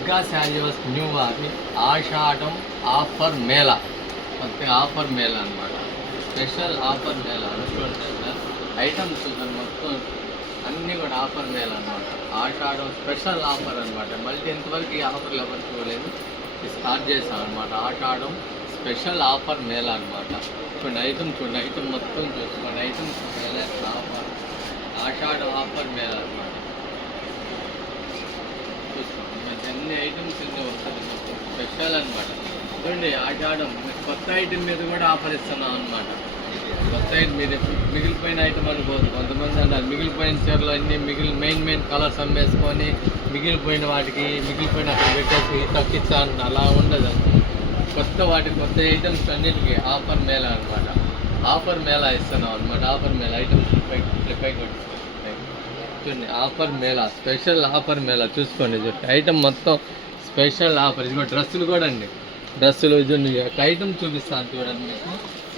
Durga saris new వారి ఆషాఢం offer Mela మొత్తం offer Mela అనమాట. స్పెషల్ ఆఫర్ మేళా చూడండి. ఐటమ్స్ మొత్తం అన్నీ కూడా ఆఫర్ మేళా అనమాట. ఆషాఢం స్పెషల్ ఆఫర్ అనమాట. మళ్ళీ ఇంతవరకు ఈ ఆఫర్లు ఎవరు చూడలేదు, స్టార్ట్ చేసాం అనమాట. ఆషాఢం స్పెషల్ ఆఫర్ మేళా అనమాట. చూడండి ఐటమ్ మొత్తం చూసుకోండి. ఐటమ్స్ ఆఫర్ ఆషాఢం ఆఫర్ మేళా అనమాట. చూసుకోండి అన్ని ఐటమ్స్ ఎన్ని వస్తుంది మొత్తం స్పెషల్ అనమాట. చూడండి ఆషాఢం కొత్త ఐటమ్ మీద కూడా ఆఫర్ ఇస్తున్నాం అనమాట. కొత్త ఐటమ్ మీద మిగిలిపోయిన ఐటమ్ అనుకోదు. కొంతమంది అన్నారు మిగిలిపోయిన చీరలు అన్నీ మెయిన్ కలర్స్ అమ్మేసుకొని మిగిలిపోయిన వాటికి మిగిలిపోయిన అక్కడ పెట్టేసి తక్కిచ్చాను, అలా ఉండదు. కొత్త ఐటమ్స్ అన్నిటికీ ఆఫర్ మేళా అనమాట. ఆఫర్ మేళా ఇస్తున్నాం అనమాట. ఆఫర్ మేళా ఐటమ్స్ పై చూడండి. Offer Mela special offer Mela చూసుకోండి. ఐటమ్ మొత్తం స్పెషల్ ఆఫర్. ఇదిగో డ్రెస్సులు కూడా అండి. డ్రెస్సులు చూడండి. ఐటమ్ చూపిస్తాను చూడండి మీకు.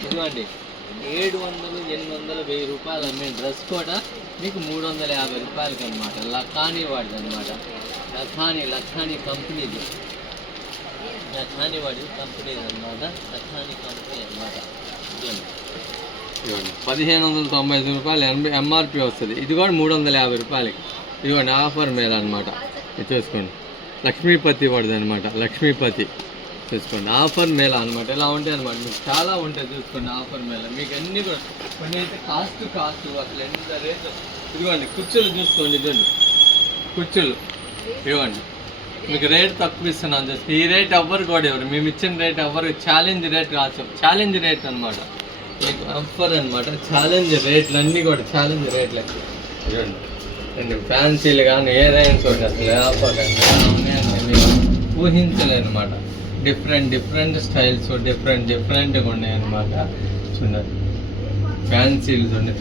ఇదిగోండి 700, 800, 1000 రూపాయలు అమ్మే డ్రెస్ కూడా మీకు 350 రూపాయలకి అనమాట. లఖానీ వాడిది అనమాట. లఖానీ కంపెనీది. లఖానీ వాడిది కంపెనీది అనమాట. లఖానీ కంపెనీ అనమాట. 1595 రూపాయలు ఎంఆర్పి వస్తుంది. ఇది కూడా 350 రూపాయలకి. ఇదిగోండి ఆఫర్ మేళ అనమాట. ఇది చూసుకోండి. లక్ష్మీపతి వాడిది అనమాట. లక్ష్మీపతి చూసుకోండి. ఆఫర్ మేళ అనమాట. ఇలా ఉంటాయి అనమాట. మీకు చాలా ఉంటాయి చూసుకోండి. ఆఫర్ మేళ మీకు అన్నీ కూడా కొన్ని అయితే కాస్ట్ అసలు ఎంత రేటు. ఇదిగోండి కుర్చీలు చూసుకోండి. ఇదండి కుర్చీలు ఇవ్వండి. మీకు రేట్ తక్కువ ఇస్తున్నాను. చూస్తే ఈ రేట్ ఎవ్వరు కూడా ఎవరు మేము ఇచ్చిన రేట్ ఎవ్వరు ఛాలెంజ్ రేట్ కాదు. ఛాలెంజ్ రేట్ అనమాట. మీకు ఆఫర్ అనమాట. ఛాలెంజ్ రేట్లు అన్నీ కూడా ఛాలెంజ్ రేట్లే. ఇవ్వండి ఫ్యాన్సీలు కానీ ఏదైనా చూడండి. అసలు ఆఫర్ ఉన్నాయండి ఊహించలేదు అనమాట. డిఫరెంట్ స్టైల్స్ డిఫరెంట్గా ఉన్నాయి అనమాట. చూడండి ఫ్యాన్సీలు చూడండి.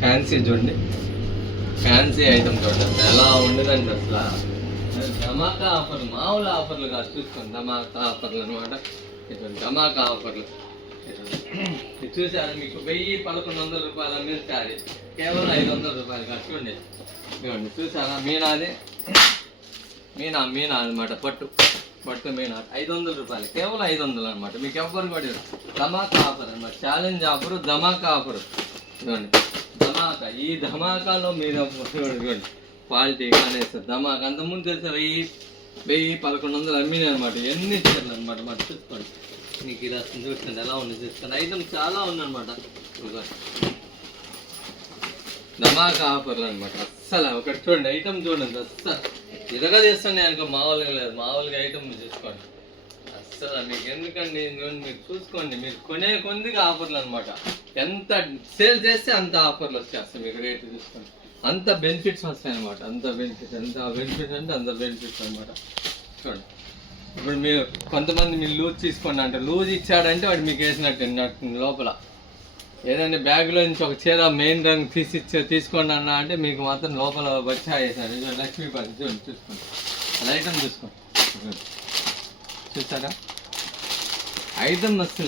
ఫ్యాన్సీ ఐటమ్ చూడండి ఎలా ఉండదండి అసలు. ధమాకా ఆఫర్లు మామూలు ఆఫర్లు కాదు. చూసుకోండి ధమాకా ఆఫర్లు అనమాట. ఇటువంటి ధమాకా ఆఫర్లు ఇది చూసారు. మీకు 1000-1100 రూపాయలు అమ్మిన శారీ కేవలం 500 రూపాయలు కాదు. చూడండి ఇవ్వండి చూసారా. మీనా అనమాట. పట్టు మీనా 500 రూపాయలు కేవలం 500 అనమాట. మీకు ఎవ్వరు కూడా ధమాకా ఆఫర్ అనమాట. ఛాలెంజ్ ఆఫరు ధమాకా ఆఫరు. చూడండి ధమాకా. ఈ ధమాకాలో మీరు చూడండి క్వాలిటీ కానీ ధమాకా. అంతకుముందు తెలిసి 1000-1100 అమ్మినాయి అనమాట. ఎన్ని చీరలు అనమాట. మరి చూసుకోండి మీకు ఇది అసలు చూసుకోండి ఎలా ఉంది చూసుకోండి. ఐటమ్ చాలా ఉందన్నమాట. ధమాకా ఆఫర్లు అనమాట. అస్సలు ఒకటి చూడండి ఐటమ్ చూడండి. అస్సలు ఇరగా చేస్తాను అనుకో మామూలుగా లేదు. మామూలుగా ఐటమ్ చూసుకోండి. అస్సలు మీకు ఎందుకండి మీరు చూసుకోండి. మీరు కొనే కొద్దిగా ఆఫర్లు అనమాట. ఎంత సేల్ చేస్తే అంత ఆఫర్లు వచ్చేస్తాయి. మీకు రేటు చూసుకోండి. అంత బెనిఫిట్స్ వస్తాయి అనమాట. అంత బెనిఫిట్స్ అంటే అంత బెనిఫిట్స్ అనమాట. చూడండి ఇప్పుడు మీరు కొంతమంది మీరు లూజ్ తీసుకోండి అంటే లూజ్ ఇచ్చాడంటే వాడు మీకు వేసినట్టు లోపల ఏదైనా బ్యాగ్లో నుంచి ఒక చీర మెయిన్ రంగు తీసుకోండి అన్న అంటే మీకు మాత్రం లోపల వచ్చా వేసాడు. లక్ష్మీపతి చూడండి చూసుకోండి. అది ఐటమ్ చూసుకోండి. చూసారా ఐటమ్ వస్తుంది.